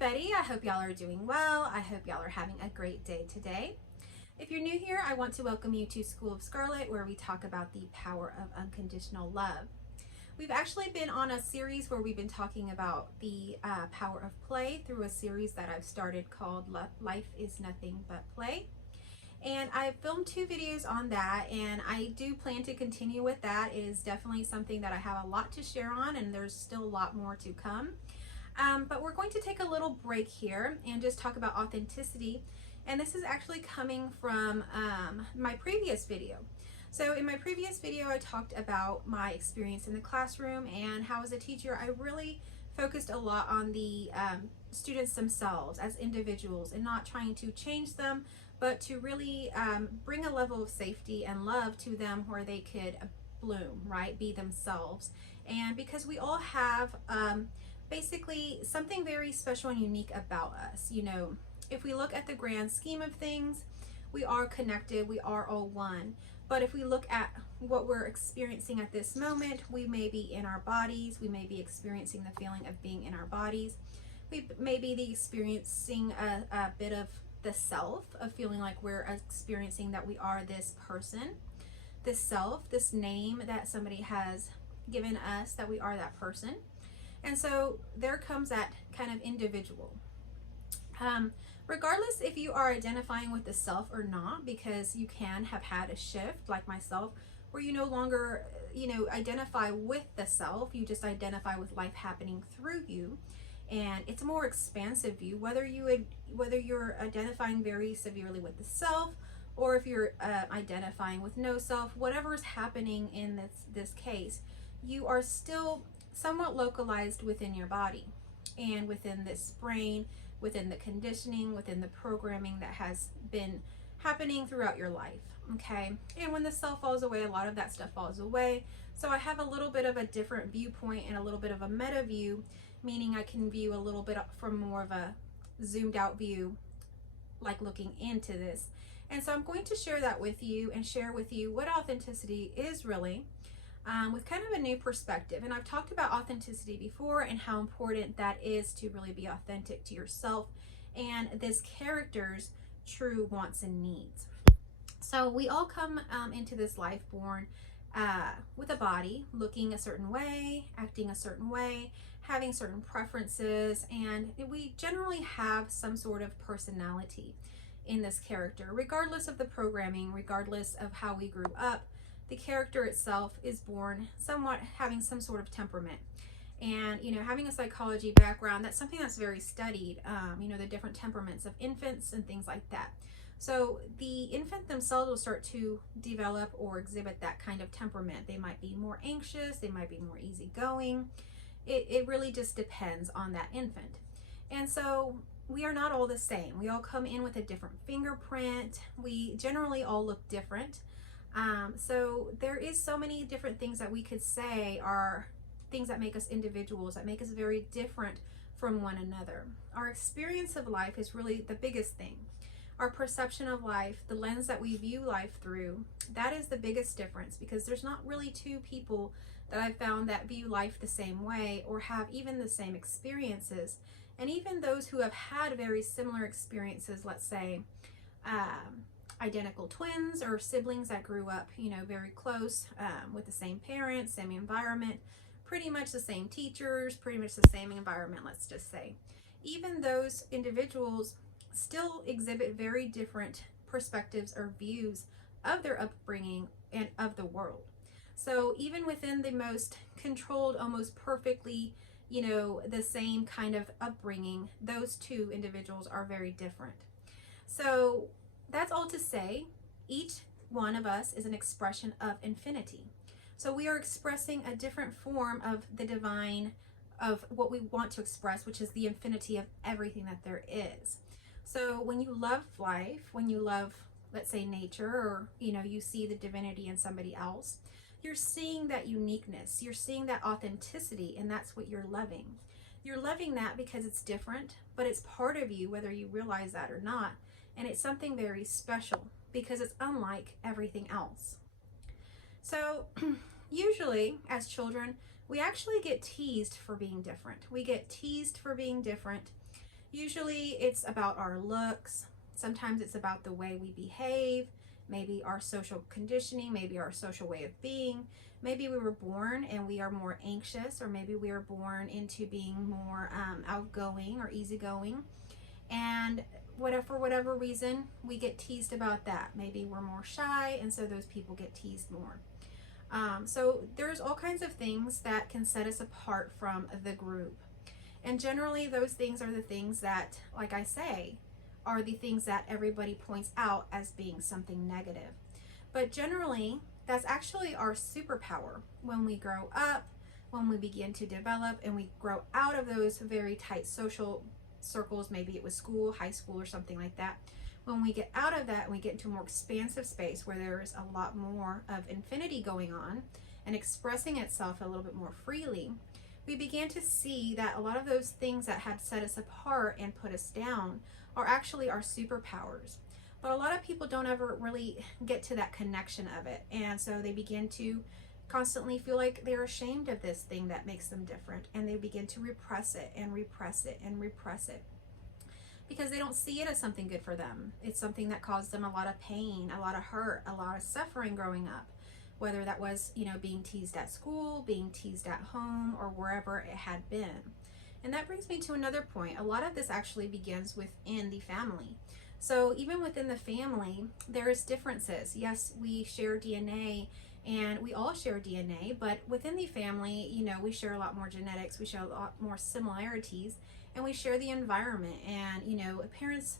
everybody. I hope y'all are doing well. I hope y'all are having a great day today. If you're new here, I want to welcome you to School of Scarlet, where we talk about the power of unconditional love. We've actually been on a series where we've been talking about the power of play through a series that I've started called Life is Nothing But Play. And I filmed 2 videos on that, and I do plan to continue with that. It is definitely something that I have a lot to share on, and there's still a lot more to come. But we're going to take a little break here and just talk about authenticity. And this is actually coming from my previous video. So in my previous video, I talked about my experience in the classroom and how as a teacher, I really focused a lot on the students themselves as individuals and not trying to change them, but to really bring a level of safety and love to them where they could bloom, right? Be themselves. And because we all have basically something very special and unique about us. You know, if we look at the grand scheme of things, we are connected, we are all one. But if we look at what we're experiencing at this moment, we may be in our bodies, we may be experiencing the feeling of being in our bodies, we may be experiencing a bit of the self, of feeling like we're experiencing that we are this person, this self, this name that somebody has given us, that we are that person. And so there comes that kind of individual. Regardless if you are identifying with the self or not, because you can have had a shift like myself where you no longer, identify with the self, you just identify with life happening through you. And it's a more expansive view, whether you're identifying very severely with the self, or if you're identifying with no self, whatever is happening in this case, you are still somewhat localized within your body and within this brain, within the conditioning, within the programming that has been happening throughout your life. Okay, and when the self falls away, a lot of that stuff falls away. So I have a little bit of a different viewpoint and a little bit of a meta view, meaning I can view a little bit from more of a zoomed out view, like looking into this. And so I'm going to share that with you and share with you what authenticity is really, with kind of a new perspective. And I've talked about authenticity before and how important that is to really be authentic to yourself and this character's true wants and needs. So we all come into this life born with a body, looking a certain way, acting a certain way, having certain preferences, and we generally have some sort of personality in this character, regardless of the programming, regardless of how we grew up. The character itself is born somewhat having some sort of temperament. And, having a psychology background, that's something that's very studied, the different temperaments of infants and things like that. So the infant themselves will start to develop or exhibit that kind of temperament. They might be more anxious, they might be more easygoing. It really just depends on that infant. And so we are not all the same. We all come in with a different fingerprint. We generally all look different. So there is so many different things that we could say are things that make us individuals, that make us very different from one another. Our experience of life is really the biggest thing. Our perception of life, the lens that we view life through, that is the biggest difference, because there's not really 2 people that I've found that view life the same way or have even the same experiences. And even those who have had very similar experiences, let's say, identical twins or siblings that grew up, very close, with the same parents, same environment, pretty much the same teachers, pretty much the same environment, let's just say. Even those individuals still exhibit very different perspectives or views of their upbringing and of the world. So even within the most controlled, almost perfectly, the same kind of upbringing, those 2 individuals are very different. So that's all to say, each one of us is an expression of infinity. So we are expressing a different form of the divine, of what we want to express, which is the infinity of everything that there is. So when you love life, when you love, let's say, nature, or, you see the divinity in somebody else, you're seeing that uniqueness, you're seeing that authenticity, and that's what you're loving. You're loving that because it's different, but it's part of you, whether you realize that or not. And it's something very special because it's unlike everything else. So usually as children, we actually get teased for being different. We get teased for being different. Usually it's about our looks. Sometimes it's about the way we behave, maybe our social conditioning, maybe our social way of being. Maybe we were born and we are more anxious, or maybe we were born into being more outgoing or easygoing. And for whatever reason, we get teased about that. Maybe we're more shy, and so those people get teased more. So there's all kinds of things that can set us apart from the group. And generally, those things are the things that, like I say, are the things that everybody points out as being something negative. But generally, that's actually our superpower. When we grow up, when we begin to develop and we grow out of those very tight social circles, maybe it was school, high school, or something like that. When we get out of that and we get into a more expansive space where there's a lot more of infinity going on and expressing itself a little bit more freely, we began to see that a lot of those things that had set us apart and put us down are actually our superpowers. But a lot of people don't ever really get to that connection of it. And so they begin to constantly feel like they're ashamed of this thing that makes them different. And they begin to repress it and repress it and repress it, because they don't see it as something good for them. It's something that caused them a lot of pain, a lot of hurt, a lot of suffering growing up. Whether that was, being teased at school, being teased at home, or wherever it had been. And that brings me to another point. A lot of this actually begins within the family. So even within the family, there's differences. Yes, we share DNA, and we all share DNA, but within the family, we share a lot more genetics, we share a lot more similarities, and we share the environment. And, parents,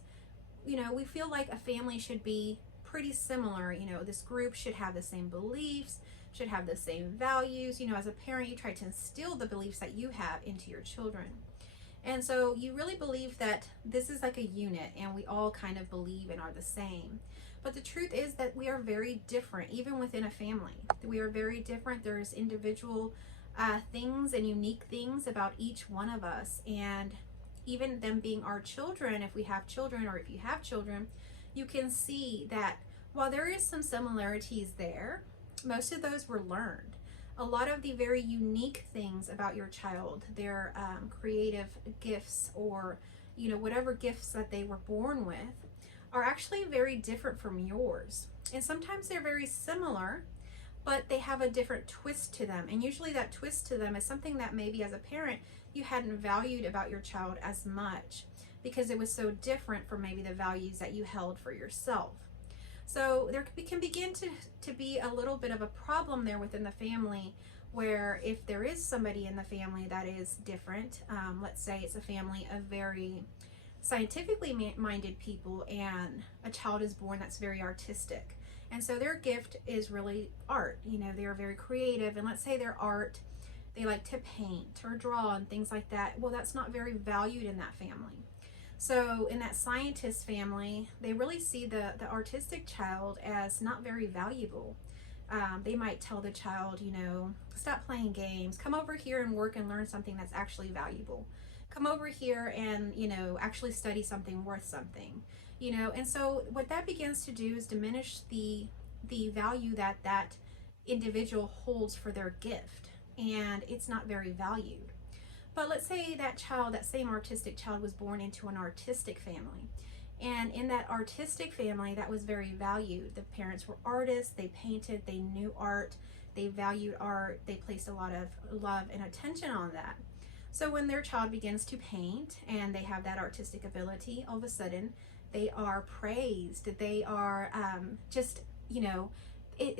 we feel like a family should be pretty similar. This group should have the same beliefs, should have the same values. As a parent, you try to instill the beliefs that you have into your children. And so you really believe that this is like a unit and we all kind of believe and are the same. But the truth is that we are very different, even within a family. We are very different. There's individual things and unique things about each one of us. And even them being our children, if we have children, or if you have children, you can see that while there is some similarities there, most of those were learned. A lot of the very unique things about your child, their creative gifts, or whatever gifts that they were born with, are actually very different from yours. And sometimes they're very similar, but they have a different twist to them. And usually that twist to them is something that maybe as a parent you hadn't valued about your child as much, because it was so different from maybe the values that you held for yourself. So there can begin to be a little bit of a problem there within the family, where if there is somebody in the family that is different, let's say it's a family of very scientifically minded people, and a child is born that's very artistic. And so their gift is really art. They are very creative, and let's say their art, they like to paint or draw and things like that. Well, that's not very valued in that family. So in that scientist family, they really see the artistic child as not very valuable. They might tell the child, stop playing games, come over here and work and learn something that's actually valuable. Come over here and, actually study something worth something. And so what that begins to do is diminish the value that individual holds for their gift, and it's not very valued. But let's say that child, that same artistic child, was born into an artistic family. And in that artistic family, that was very valued. The parents were artists, they painted, they knew art, they valued art, they placed a lot of love and attention on that. So when their child begins to paint and they have that artistic ability, all of a sudden they are praised. They are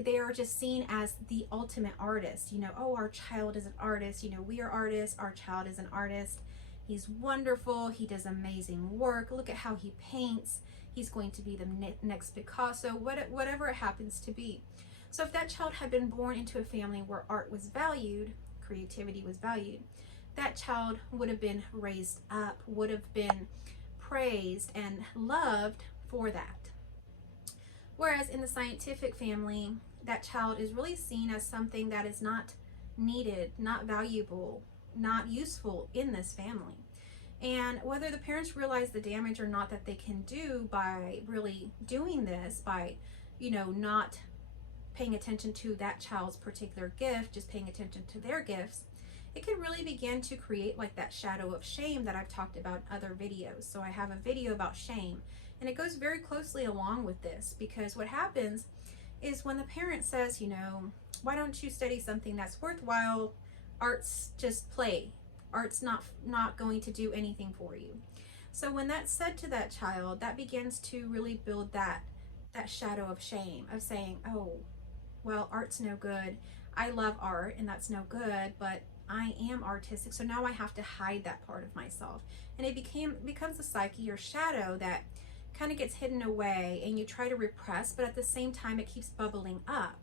they are just seen as the ultimate artist. Oh, our child is an artist. We are artists. Our child is an artist. He's wonderful. He does amazing work. Look at how he paints. He's going to be the next Picasso, whatever it happens to be. So if that child had been born into a family where art was valued, creativity was valued, that child would have been raised up, would have been praised and loved for that. Whereas in the scientific family, that child is really seen as something that is not needed, not valuable, not useful in this family. And whether the parents realize the damage or not that they can do by really doing this, by, not paying attention to that child's particular gift, just paying attention to their gifts, it can really begin to create like that shadow of shame that I've talked about in other videos. So I have a video about shame, and it goes very closely along with this, because what happens is when the parent says, you know, why don't you study something that's worthwhile? Art's just play. Art's not going to do anything for you. So when that's said to that child, that begins to really build that shadow of shame of saying, oh, well, art's no good. I love art and that's no good, but I am artistic, so now I have to hide that part of myself. And it becomes a psyche or shadow that kind of gets hidden away, and you try to repress, but at the same time it keeps bubbling up,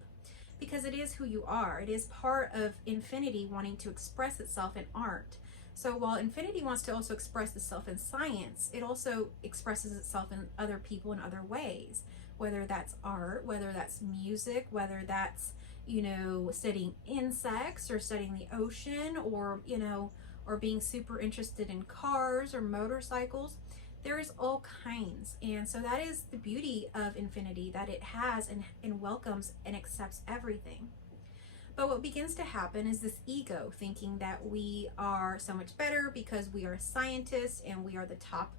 because it is who you are. It is part of infinity wanting to express itself in art. So while infinity wants to also express itself in science, it also expresses itself in other people in other ways, whether that's art, whether that's music, whether that's, you know, studying insects or studying the ocean, or, you know, or being super interested in cars or motorcycles. There is all kinds. And so that is the beauty of infinity, that it has and welcomes and accepts everything. But what begins to happen is this ego thinking that we are so much better because we are scientists and we are the top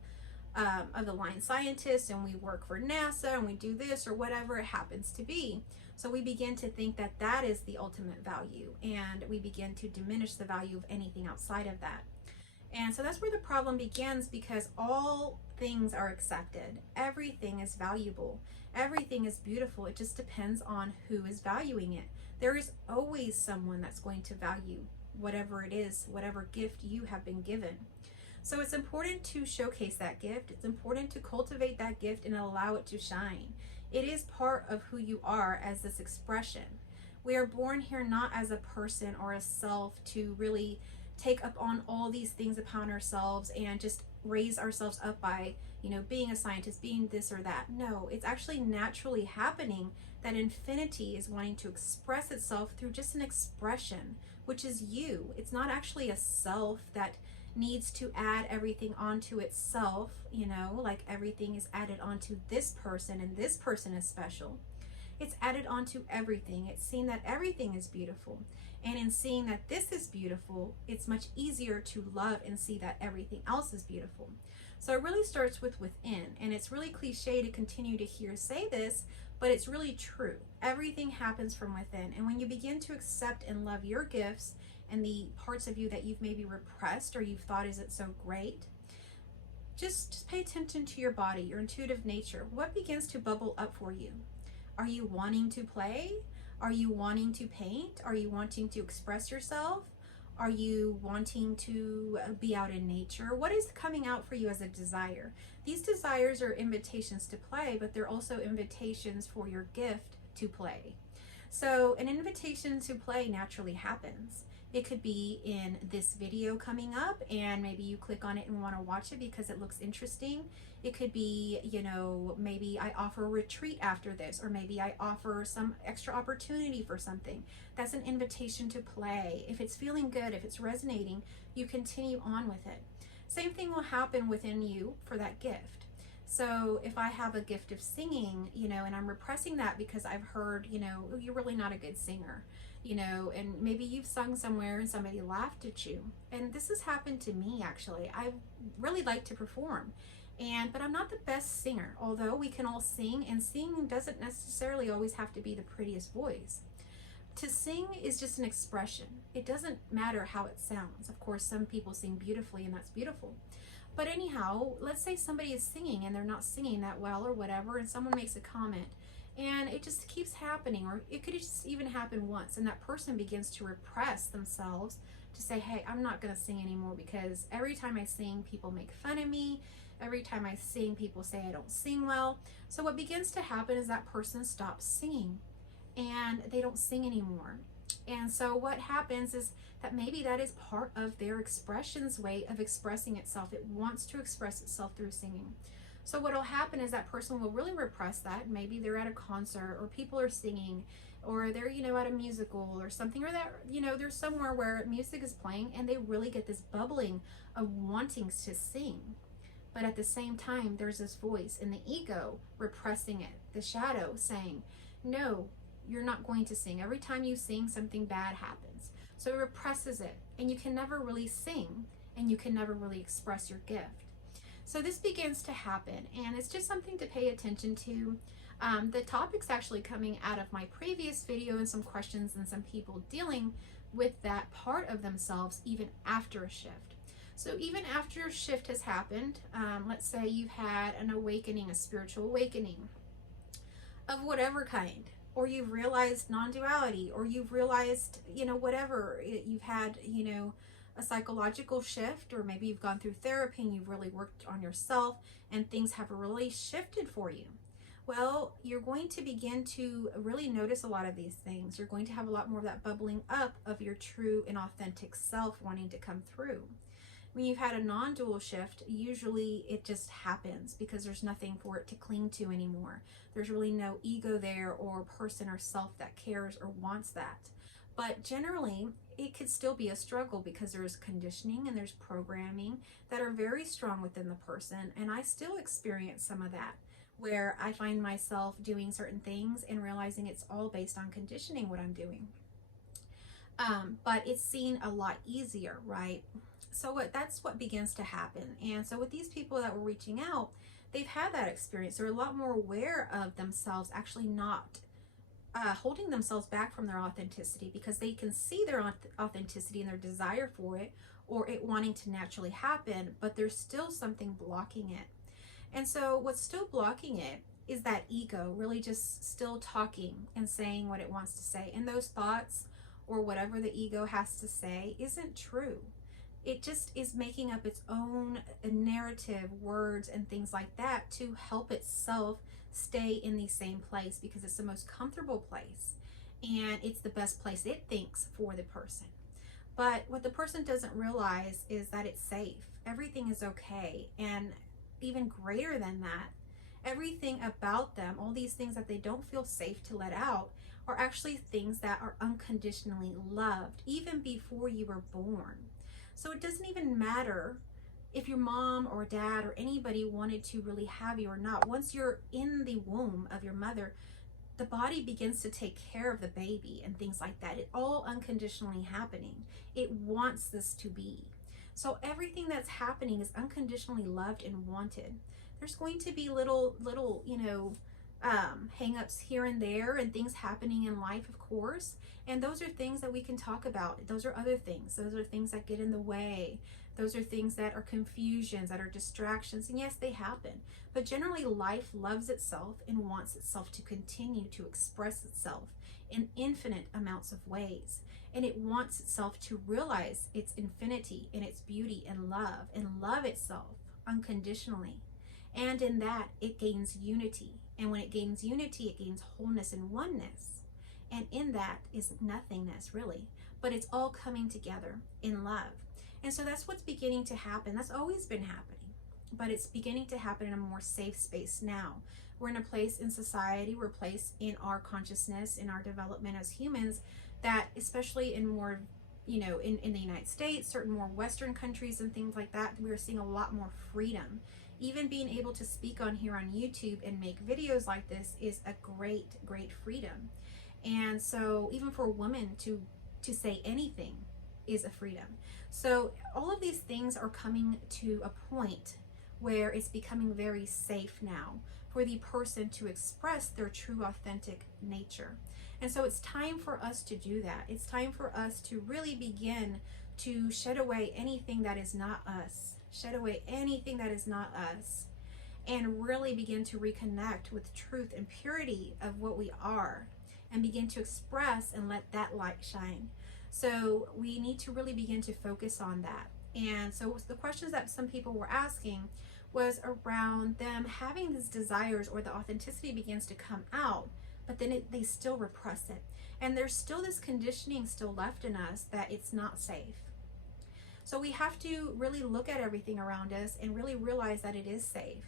of the line scientists, and we work for NASA and we do this or whatever it happens to be. So we begin to think that that is the ultimate value, and we begin to diminish the value of anything outside of that. And so that's where the problem begins, because all things are accepted. Everything is valuable. Everything is beautiful. It just depends on who is valuing it. There is always someone that's going to value whatever it is, whatever gift you have been given. So it's important to showcase that gift. It's important to cultivate that gift and allow it to shine. It is part of who you are as this expression. We are born here not as a person or a self to really take up on all these things upon ourselves and just raise ourselves up by, you know, being a scientist, being this or that. No, it's actually naturally happening that infinity is wanting to express itself through just an expression, which is you. It's not actually a self that needs to add everything onto itself, you know, like everything is added onto this person and this person is special. It's added onto everything. It's seen that everything is beautiful. And in seeing that this is beautiful, it's much easier to love and see that everything else is beautiful. So it really starts with within. And it's really cliche to continue to hear say this, but it's really true. Everything happens from within. And when you begin to accept and love your gifts and the parts of you that you've maybe repressed or you've thought isn't so great, just pay attention to your body, your intuitive nature. What begins to bubble up for you? Are you wanting to play? Are you wanting to paint? Are you wanting to express yourself? Are you wanting to be out in nature? What is coming out for you as a desire? These desires are invitations to play, but they're also invitations for your gift to play. So an invitation to play naturally happens. It could be in this video coming up and maybe you click on it and want to watch it because it looks interesting. It could be, you know, maybe I offer a retreat after this, or maybe I offer some extra opportunity for something. That's an invitation to play. If it's feeling good, if it's resonating, you continue on with it. Same thing will happen within you for that gift. So if I have a gift of singing, you know, and I'm repressing that because I've heard, you know, oh, you're really not a good singer, you know, and maybe you've sung somewhere and somebody laughed at you. And this has happened to me, actually. I really like to perform, but I'm not the best singer, although we can all sing, and singing doesn't necessarily always have to be the prettiest voice. To sing is just an expression. It doesn't matter how it sounds. Of course, some people sing beautifully, and that's beautiful. But anyhow, let's say somebody is singing and they're not singing that well or whatever, and someone makes a comment, and it just keeps happening, or it could just even happen once, and that person begins to repress themselves to say, hey, I'm not going to sing anymore because every time I sing, people make fun of me. Every time I sing, people say I don't sing well. So what begins to happen is that person stops singing and they don't sing anymore. And so what happens is that maybe that is part of their expression's way of expressing itself. It wants to express itself through singing. So what will happen is that person will really repress that. Maybe they're at a concert, or people are singing, or they're, you know, at a musical or something, or that, you know, they're somewhere where music is playing and they really get this bubbling of wanting to sing. But at the same time, there's this voice in the ego repressing it, the shadow saying, no, you're not going to sing. Every time you sing, something bad happens. So it represses it, and you can never really sing, and you can never really express your gift. So this begins to happen, and it's just something to pay attention to. The topic's actually coming out of my previous video and some questions and some people dealing with that part of themselves even after a shift. So even after a shift has happened, let's say you've had an awakening, a spiritual awakening of whatever kind, or you've realized non-duality, or you've realized, whatever, you've had, a psychological shift, or maybe you've gone through therapy and you've really worked on yourself and things have really shifted for you. Well, you're going to begin to really notice a lot of these things. You're going to have a lot more of that bubbling up of your true and authentic self wanting to come through. When you've had a non-dual shift, usually it just happens because there's nothing for it to cling to anymore. There's really no ego there or person or self that cares or wants that. But generally, it could still be a struggle because there's conditioning and there's programming that are very strong within the person. And I still experience some of that, where I find myself doing certain things and realizing it's all based on conditioning what I'm doing. But it's seen a lot easier, right? So that's what begins to happen. And so with these people that were reaching out, they've had that experience. They're a lot more aware of themselves actually not holding themselves back from their authenticity, because they can see their authenticity and their desire for it, or it wanting to naturally happen, but there's still something blocking it. And so what's still blocking it is that ego really just still talking and saying what it wants to say. And those thoughts or whatever the ego has to say isn't true. It just is making up its own narrative, words, and things like that to help itself stay in the same place, because it's the most comfortable place and it's the best place it thinks for the person. But what the person doesn't realize is that it's safe. Everything is okay. And even greater than that, everything about them, all these things that they don't feel safe to let out, are actually things that are unconditionally loved even before you were born. So it doesn't even matter if your mom or dad or anybody wanted to really have you or not. Once you're in the womb of your mother, the body begins to take care of the baby and things like that. It's all unconditionally happening. It wants this to be. So everything that's happening is unconditionally loved and wanted. There's going to be little hang-ups here and there and things happening in life, of course. And those are things that we can talk about. Those are other things. Those are things that get in the way. Those are things that are confusions, that are distractions. And yes, they happen. But generally, life loves itself and wants itself to continue to express itself in infinite amounts of ways. And it wants itself to realize its infinity and its beauty and love itself unconditionally. And in that, it gains unity. And when it gains unity, it gains wholeness and oneness. And in that is nothingness, really. But it's all coming together in love. And so that's what's beginning to happen. That's always been happening. But it's beginning to happen in a more safe space now. We're in a place in society, we're a place in our consciousness, in our development as humans, that especially in more, in the United States, certain more Western countries and things like that, we're seeing a lot more freedom. Even being able to speak on here on YouTube and make videos like this is a great, great freedom. And so even for a woman to say anything is a freedom. So all of these things are coming to a point where it's becoming very safe now for the person to express their true authentic nature. And so it's time for us to do that. It's time for us to really begin to shed away anything that is not us. Shed away anything that is not us, and really begin to reconnect with truth and purity of what we are, and begin to express and let that light shine. So we need to really begin to focus on that. And so the questions that some people were asking was around them having these desires, or the authenticity begins to come out, but then they still repress it. And there's still this conditioning still left in us that it's not safe. So we have to really look at everything around us and really realize that it is safe.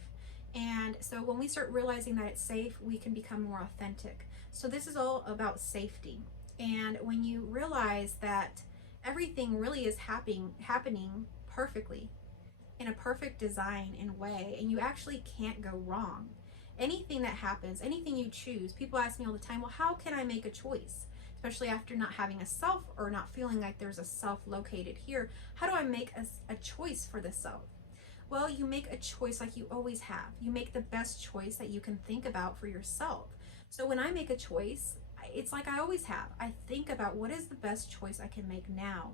And so when we start realizing that it's safe, we can become more authentic. So this is all about safety. And when you realize that everything really is happening perfectly, in a perfect design and way, and you actually can't go wrong. Anything that happens, anything you choose, people ask me all the time, well, how can I make a choice? especially after not having a self or not feeling like there's a self located here. How do I make a choice for the self? Well, you make a choice like you always have. You make the best choice that you can think about for yourself. So when I make a choice, it's like I always have. I think about what is the best choice I can make now,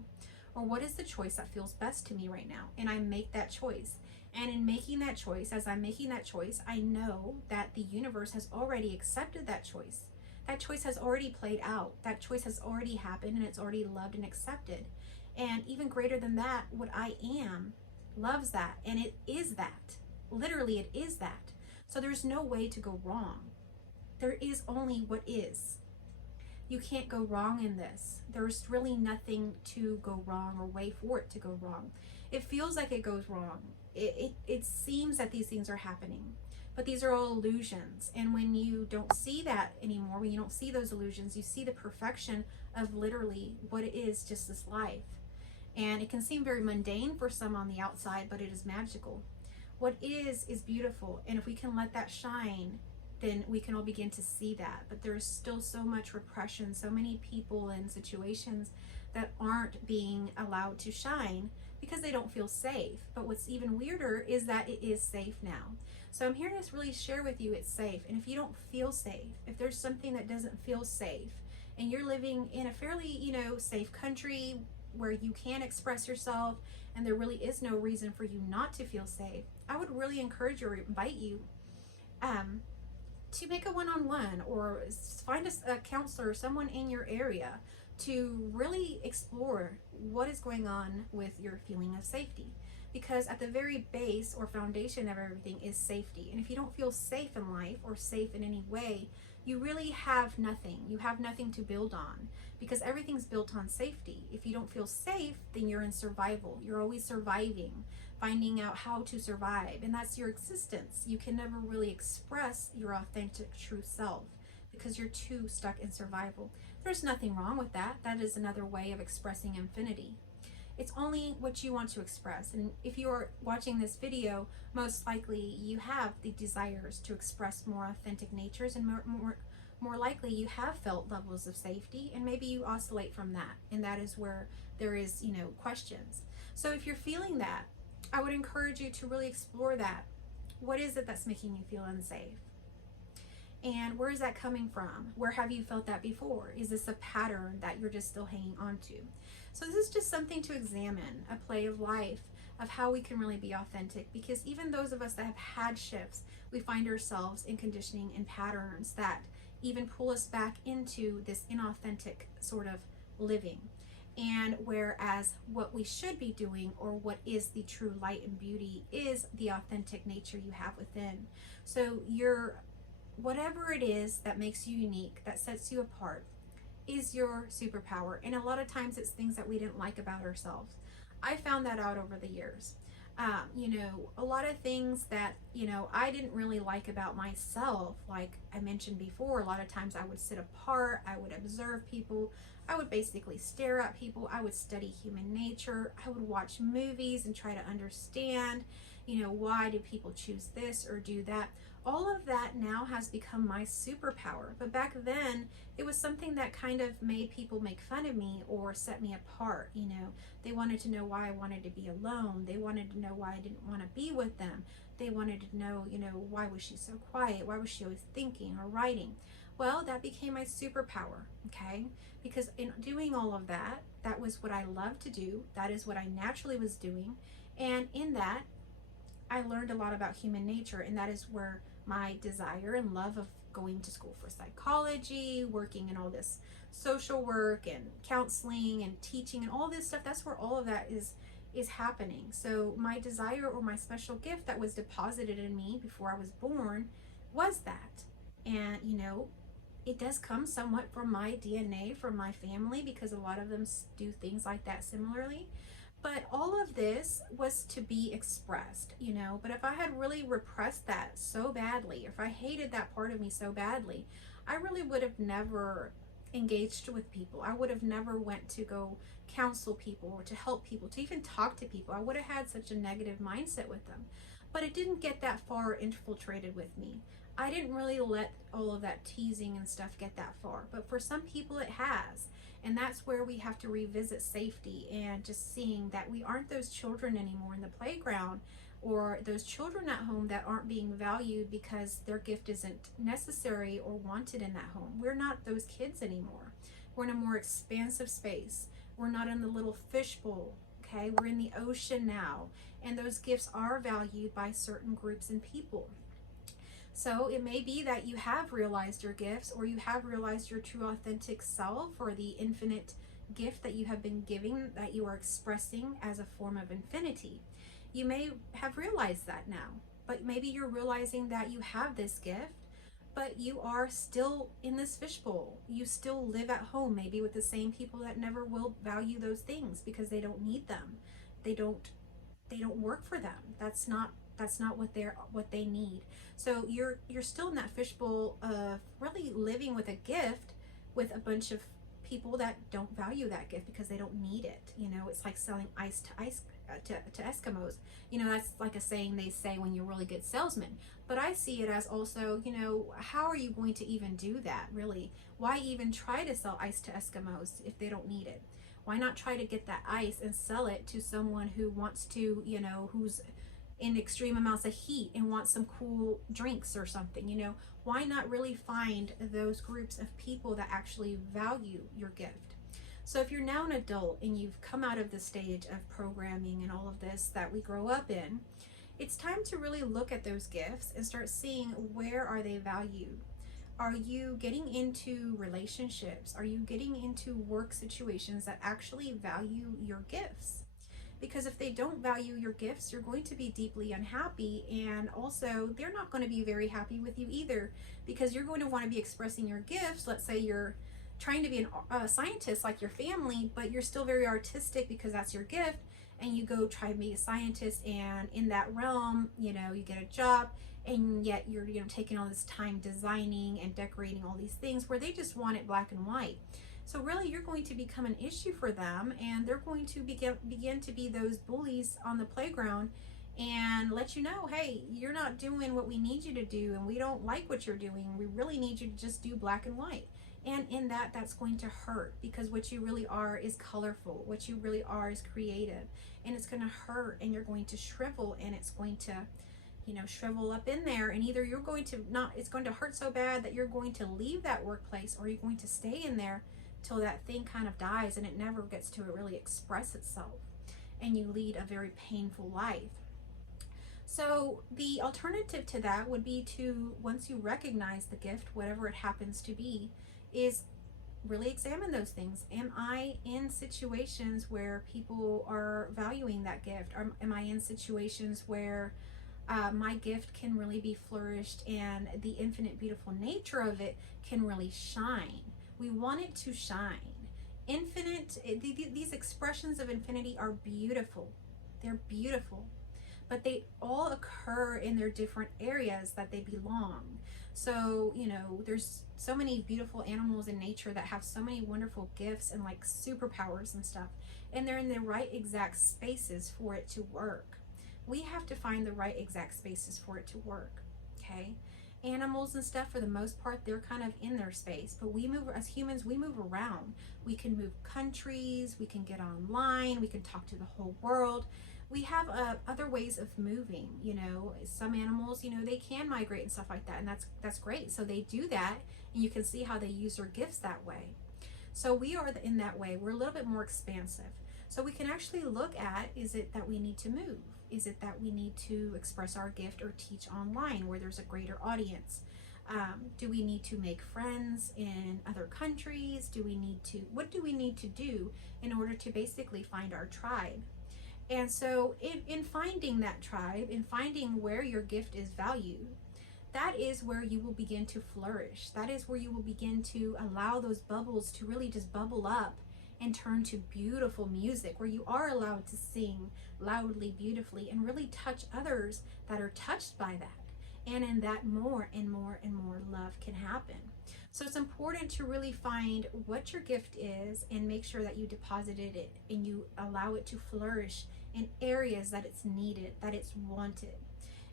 or what is the choice that feels best to me right now, and I make that choice. And in making that choice, as I'm making that choice, I know that the universe has already accepted that choice. That choice has already played out. That choice has already happened, and it's already loved and accepted. And even greater than that, what I am loves that, and it is that. Literally, it is that. So there's no way to go wrong. There is only what is. You can't go wrong in this. There's really nothing to go wrong or way for it to go wrong. It feels like it goes wrong. It seems that these things are happening, but these are all illusions. And when you don't see that anymore, when you don't see those illusions, you see the perfection of literally what it is, just this life. And it can seem very mundane for some on the outside, but it is magical. What is beautiful. And if we can let that shine, then we can all begin to see that. But there's still so much repression, so many people and situations that aren't being allowed to shine because they don't feel safe. But what's even weirder is that it is safe now. So I'm here to really share with you it's safe. And if you don't feel safe, if there's something that doesn't feel safe, and you're living in a fairly, safe country where you can express yourself and there really is no reason for you not to feel safe, I would really encourage you or invite you to make a one-on-one or find a counselor or someone in your area to really explore what is going on with your feeling of safety. Because at the very base or foundation of everything is safety. And if you don't feel safe in life or safe in any way, you really have nothing. You have nothing to build on because everything's built on safety. If you don't feel safe, then you're in survival. You're always surviving, finding out how to survive. And that's your existence. You can never really express your authentic true self because you're too stuck in survival. There's nothing wrong with that. That is another way of expressing infinity. It's only what you want to express. And if you're watching this video, most likely you have the desires to express more authentic natures, and more likely you have felt levels of safety, and maybe you oscillate from that. And that is where there is, questions. So if you're feeling that, I would encourage you to really explore that. What is it that's making you feel unsafe? And where is that coming from? Where have you felt that before? Is this a pattern that you're just still hanging on to? So this is just something to examine, a play of life, of how we can really be authentic. Because even those of us that have had shifts, we find ourselves in conditioning and patterns that even pull us back into this inauthentic sort of living. And whereas what we should be doing, or what is the true light and beauty, is the authentic nature you have within. So whatever it is that makes you unique, that sets you apart, is your superpower. And a lot of times it's things that we didn't like about ourselves. I found that out over the years. A lot of things that, I didn't really like about myself, like I mentioned before, a lot of times I would sit apart, I would observe people, I would basically stare at people, I would study human nature, I would watch movies and try to understand, why do people choose this or do that. All of that now has become my superpower. But back then, it was something that kind of made people make fun of me or set me apart. They wanted to know why I wanted to be alone. They wanted to know why I didn't want to be with them. They wanted to know, why was she so quiet? Why was she always thinking or writing? Well, that became my superpower, okay? Because in doing all of that, that was what I loved to do. That is what I naturally was doing. And in that, I learned a lot about human nature, and that is where my desire and love of going to school for psychology, working in all this social work and counseling and teaching and all this stuff, that's where all of that is happening. So my desire or my special gift that was deposited in me before I was born was that. And it does come somewhat from my DNA, from my family, because a lot of them do things like that similarly. But all of this was to be expressed, but if I had really repressed that so badly, if I hated that part of me so badly, I really would have never engaged with people. I would have never went to go counsel people or to help people, to even talk to people. I would have had such a negative mindset with them. But it didn't get that far infiltrated with me. I didn't really let all of that teasing and stuff get that far, but for some people it has. And that's where we have to revisit safety and just seeing that we aren't those children anymore in the playground, or those children at home that aren't being valued because their gift isn't necessary or wanted in that home. We're not those kids anymore. We're in a more expansive space. We're not in the little fishbowl, okay? We're in the ocean now, and those gifts are valued by certain groups and people. So it may be that you have realized your gifts, or you have realized your true authentic self, or the infinite gift that you have been giving, that you are expressing as a form of infinity. You may have realized that now, but maybe you're realizing that you have this gift, but you are still in this fishbowl. You still live at home, maybe with the same people that never will value those things because they don't need them. They don't work for them. That's not what they need. So you're still in that fishbowl of really living with a gift with a bunch of people that don't value that gift because they don't need it. It's like selling ice to Eskimos. That's like a saying they say when you're a really good salesman. But I see it as also, how are you going to even do that, really? Why even try to sell ice to Eskimos if they don't need it? Why not try to get that ice and sell it to someone who wants to, who's in extreme amounts of heat and wants some cool drinks or something? Why not really find those groups of people that actually value your gift? So if you're now an adult and you've come out of the stage of programming and all of this that we grow up in, it's time to really look at those gifts and start seeing, where are they valued? Are you getting into relationships? Are you getting into work situations that actually value your gifts? Because if they don't value your gifts, you're going to be deeply unhappy, and also they're not going to be very happy with you either, because you're going to want to be expressing your gifts. Let's say you're trying to be a scientist like your family, but you're still very artistic because that's your gift, and you go try to be a scientist, and in that realm, you get a job, and yet you're taking all this time designing and decorating all these things where they just want it black and white. So really, you're going to become an issue for them, and they're going to begin to be those bullies on the playground and let you know, hey, you're not doing what we need you to do, and we don't like what you're doing. We really need you to just do black and white. And in that's going to hurt, because what you really are is colorful. What you really are is creative, and it's going to hurt, and you're going to shrivel, and it's going to shrivel up in there, and either you're going to it's going to hurt so bad that you're going to leave that workplace, or you're going to stay in there till that thing kind of dies and it never gets to really express itself, and you lead a very painful life. So the alternative to that would be to, once you recognize the gift, whatever it happens to be, is really examine those things. Am I in situations where people are valuing that gift? Am I in situations where my gift can really be flourished and the infinite beautiful nature of it can really shine? We want it to shine. These expressions of infinity are beautiful. They're beautiful, but they all occur in their different areas that they belong. So, there's so many beautiful animals in nature that have so many wonderful gifts and like superpowers and stuff, and they're in the right exact spaces for it to work. We have to find the right exact spaces for it to work, okay? Animals and stuff, for the most part, they're kind of in their space, but we move, as humans, we move around. We can move countries, we can get online, we can talk to the whole world. We have other ways of moving. Some animals, they can migrate and stuff like that, and that's great. So they do that, and you can see how they use their gifts that way. So we are in that way. We're a little bit more expansive. So we can actually look at, is it that we need to move? Is it that we need to express our gift or teach online where there's a greater audience? Do we need to make friends in other countries? What do we need to do in order to basically find our tribe? And so in finding that tribe, in finding where your gift is valued, that is where you will begin to flourish. That is where you will begin to allow those bubbles to really just bubble up and turn to beautiful music, where you are allowed to sing loudly, beautifully, and really touch others that are touched by that. And in that, more and more and more love can happen. So it's important to really find what your gift is and make sure that you deposited it and you allow it to flourish in areas that it's needed, that it's wanted.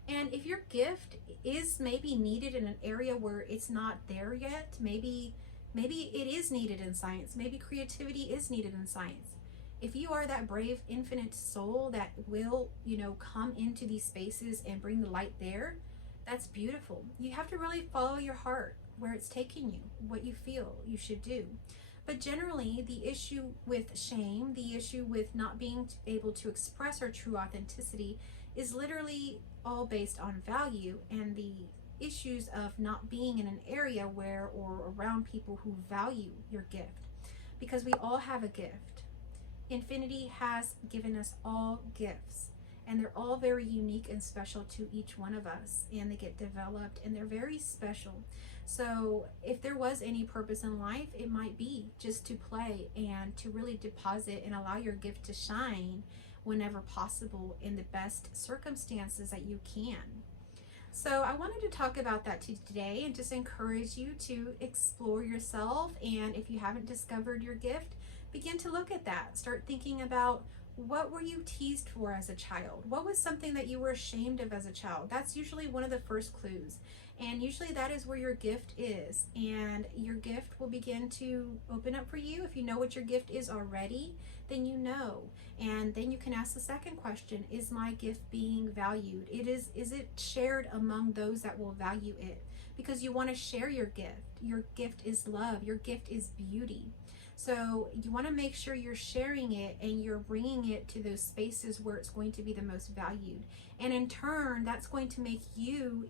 And if your gift is maybe needed in an area where it's not there yet, maybe it is needed in science. Maybe creativity is needed in science. If you are that brave, infinite soul that will, come into these spaces and bring the light there, that's beautiful. You have to really follow your heart, where it's taking you, what you feel you should do. But generally, the issue with shame, the issue with not being able to express our true authenticity, is literally all based on value and the issues of not being in an area where or around people who value your gift. Because we all have a gift. Infinity has given us all gifts, and they're all very unique and special to each one of us, and they get developed and they're very special. So if there was any purpose in life, it might be just to play and to really deposit and allow your gift to shine whenever possible in the best circumstances that you can. So I wanted to talk about that today and just encourage you to explore yourself. And if you haven't discovered your gift, begin to look at that. Start thinking about, what were you teased for as a child? What was something that you were ashamed of as a child? That's usually one of the first clues. And usually that is where your gift is. And your gift will begin to open up for you. If you know what your gift is already, then you know. And then you can ask the second question, is my gift being valued? Is it shared among those that will value it? Because you want to share your gift. Your gift is love. Your gift is beauty. So you want to make sure you're sharing it and you're bringing it to those spaces where it's going to be the most valued. And in turn, that's going to make you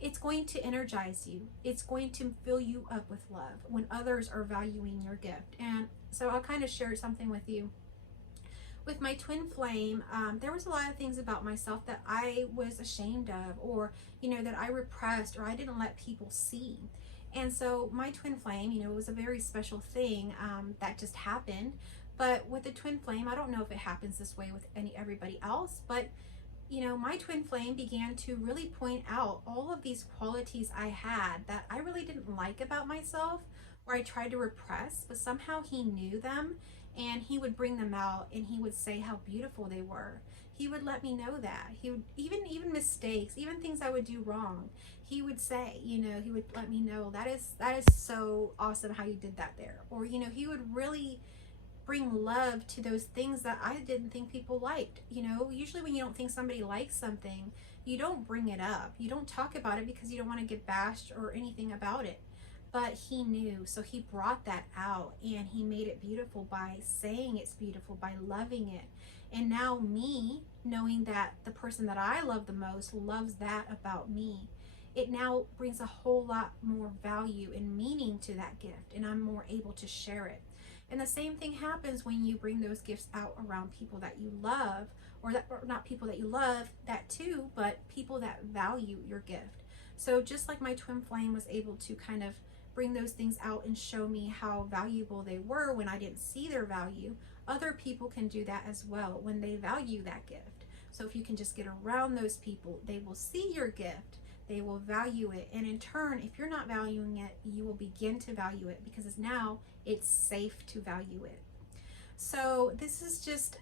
it's going to energize you. It's going to fill you up with love when others are valuing your gift. And so I'll kind of share something with you. With my twin flame, there was a lot of things about myself that I was ashamed of, or, that I repressed, or I didn't let people see. And so my twin flame, it was a very special thing that just happened. But with the twin flame, I don't know if it happens this way with everybody else, but my twin flame began to really point out all of these qualities I had that I really didn't like about myself, or I tried to repress, but somehow he knew them and he would bring them out and he would say how beautiful they were. He would let me know that. He would even mistakes, even things I would do wrong, he would say, he would let me know, that is so awesome how you did that there. Or, he would really bring love to those things that I didn't think people liked. Usually when you don't think somebody likes something, you don't bring it up. You don't talk about it because you don't want to get bashed or anything about it. But he knew, so he brought that out and he made it beautiful by saying it's beautiful, by loving it. And now me, knowing that the person that I love the most loves that about me, it now brings a whole lot more value and meaning to that gift, and I'm more able to share it. And the same thing happens when you bring those gifts out around people that you love, or not people that you love, that too, but people that value your gift. So just like my twin flame was able to kind of bring those things out and show me how valuable they were when I didn't see their value, other people can do that as well when they value that gift. So if you can just get around those people, they will see your gift, they will value it, and in turn, if you're not valuing it, you will begin to value it, because now it's safe to value it. So this is just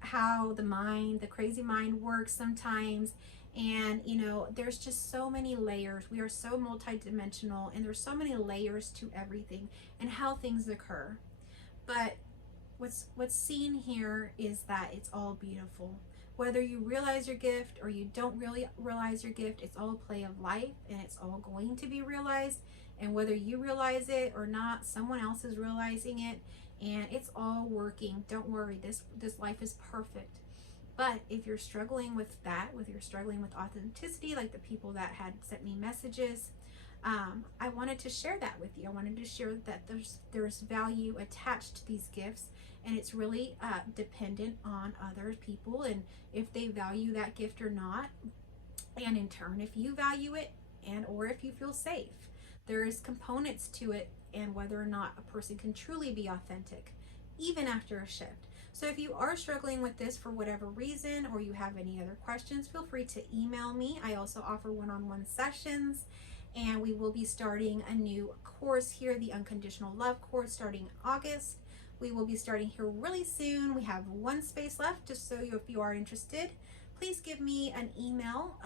how the crazy mind works sometimes. And there's just so many layers. We are so multidimensional, and there's so many layers to everything and how things occur. But what's seen here is that it's all beautiful. Whether you realize your gift or you don't really realize your gift, it's all a play of life, and it's all going to be realized. And whether you realize it or not, someone else is realizing it, and it's all working. Don't worry, this life is perfect. But if you're struggling with that, if you're struggling with authenticity, like the people that had sent me messages, I wanted to share that with you. I wanted to share that there's value attached to these gifts, and it's really dependent on other people and if they value that gift or not. And in turn, if you value it and or if you feel safe, there is components to it, and whether or not a person can truly be authentic, even after a shift. So if you are struggling with this for whatever reason, or you have any other questions, feel free to email me. I also offer one-on-one sessions, and we will be starting a new course here, the Unconditional Love course, starting August. We will be starting here really soon. We have one space left, just so if you are interested, please give me an email,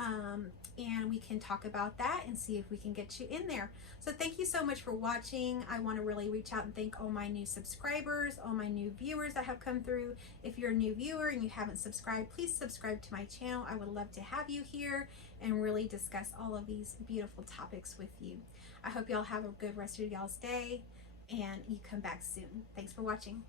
and we can talk about that and see if we can get you in there. So thank you so much for watching. I want to really reach out and thank all my new subscribers, all my new viewers that have come through. If you're a new viewer and you haven't subscribed, please subscribe to my channel. I would love to have you here and really discuss all of these beautiful topics with you. I hope y'all have a good rest of y'all's day, and you come back soon. Thanks for watching.